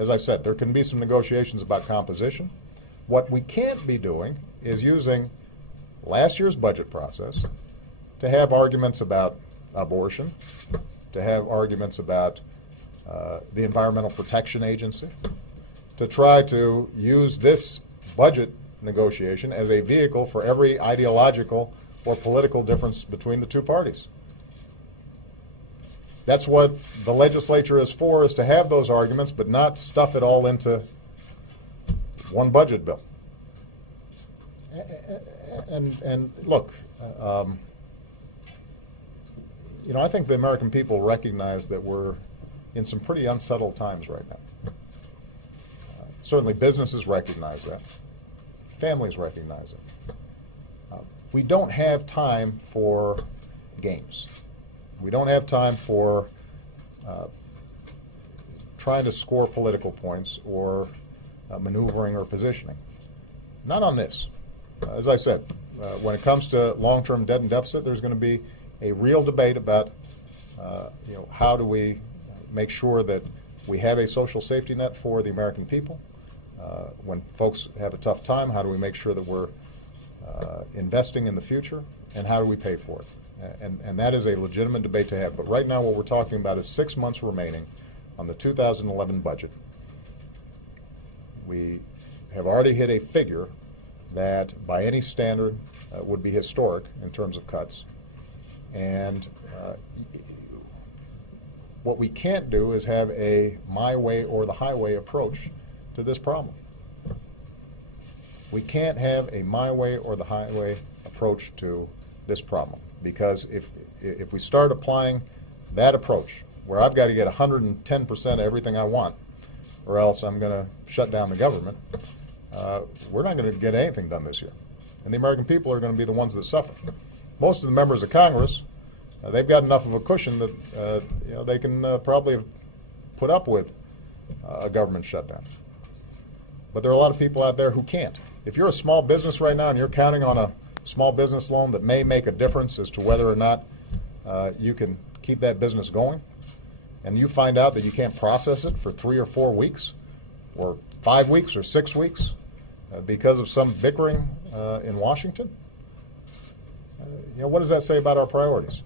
as I said, there can be some negotiations about composition. What we can't be doing is using last year's budget process to have arguments about abortion, to have arguments about the Environmental Protection Agency, to try to use this budget negotiation as a vehicle for every ideological or political difference between the two parties. That's what the legislature is for, is to have those arguments, but not stuff it all into one budget bill. And look, you know, I think the American people recognize that we're in some pretty unsettled times right now. Certainly businesses recognize that. Families recognize it. We don't have time for games. We don't have time for trying to score political points or maneuvering or positioning. Not on this. As I said, when it comes to long-term debt and deficit, there's going to be a real debate about you know, how do we make sure that we have a social safety net for the American people. When folks have a tough time, how do we make sure that we're investing in the future, and how do we pay for it? And that is a legitimate debate to have. But right now what we're talking about is 6 months remaining on the 2011 budget. We have already hit a figure that by any standard would be historic in terms of cuts. And what we can't do is have a my way or the highway approach to this problem. We can't have a my way or the highway approach to this problem, because if we start applying that approach, where I've got to get 110% of everything I want, or else I'm going to shut down the government, we're not going to get anything done this year. And the American people are going to be the ones that suffer. Most of the members of Congress, they've got enough of a cushion that you know, they can probably put up with a government shutdown. But there are a lot of people out there who can't. If you're a small business right now and you're counting on a small business loan that may make a difference as to whether or not you can keep that business going, and you find out that you can't process it for 3 or 4 weeks, or 5 weeks or 6 weeks because of some bickering in Washington, you know, what does that say about our priorities?